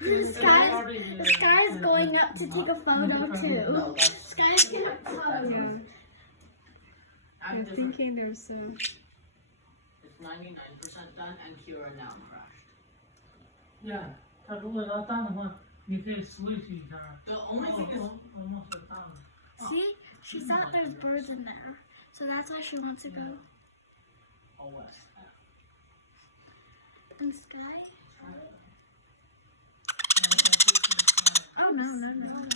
Sky's going up to take a photo too. Sky's gonna pose. Yeah. I'm thinking there's It's 99% done and Kira now crashed. Yeah. 他如果要当的话，你可以 switch 一下。 The only thing is almost done. See? She thought there's birds in there. So that's why she wants to go. all west. And Sky? Oh, no.